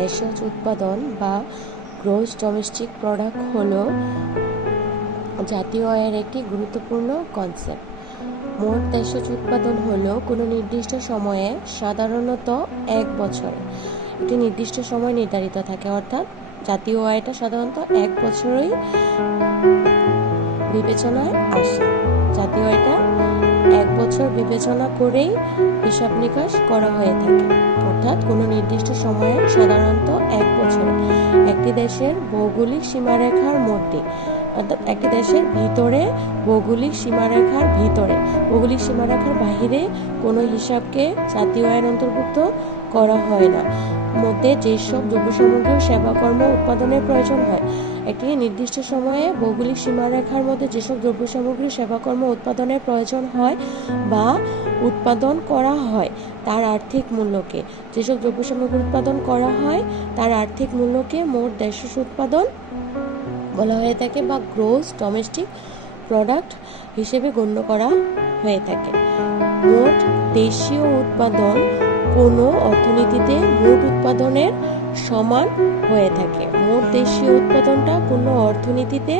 দেশজ উৎপাদন বা gross domestic product হলো জাতীয় আয়ের একটি গুরুত্বপূর্ণ কনসেপ্ট। মোট দেশজ উৎপাদন হলো কোনো নির্দিষ্ট সময়ে, সাধারণত 1 বছরে একটি নির্দিষ্ট সময় নির্ধারিত থাকে, অর্থাৎ জাতীয় আয়টা সাধারণত 1 বছরেই বিবেচনায় আসে। জাতীয় আয়টা 1 বছর বিবেচনা করেই হিসাব নিকাশ করা হয়ে থাকে, অর্থাৎ কোনো নির্দিষ্ট সময়ে সাধারণত 1 বছরে একটি দেশের ভৌগোলিক সীমারেখার মধ্যে, অর্থাৎ একটি দেশের ভিতরে ভৌগোলিক সীমারেখার ভিতরে, ভৌগোলিক সীমারেখার বাহিরে কোনো হিসাবকে জাতীয় আয়ের অন্তর্ভুক্ত করা হয় না। মধ্যে যেসব দ্রব্যসামগ্রী ও সেবাকর্ম উৎপাদনের প্রয়োজন হয়, একটি নির্দিষ্ট সময়ে ভৌগোলিক সীমারেখার মধ্যে যেসব দ্রব্যসামগ্রী সেবাকর্ম উৎপাদনের প্রয়োজন হয় বা উৎপাদন করা হয় তার আর্থিক মূল্যকে, যেসব দ্রব্যসামগ্রী উৎপাদন করা হয় তার আর্থিক মূল্যকে মোট দেশজ উৎপাদন বলা হয়ে থাকে বা গ্রোস ডোমেস্টিক প্রোডাক্ট হিসেবে গণ্য করা হয়ে থাকে। মোট দেশীয় উৎপাদন কোনো অর্থনীতিতে মোট উৎপাদনের সমান হয়ে থাকে। মোট দেশীয় উৎপাদনটা কোনো অর্থনীতিতে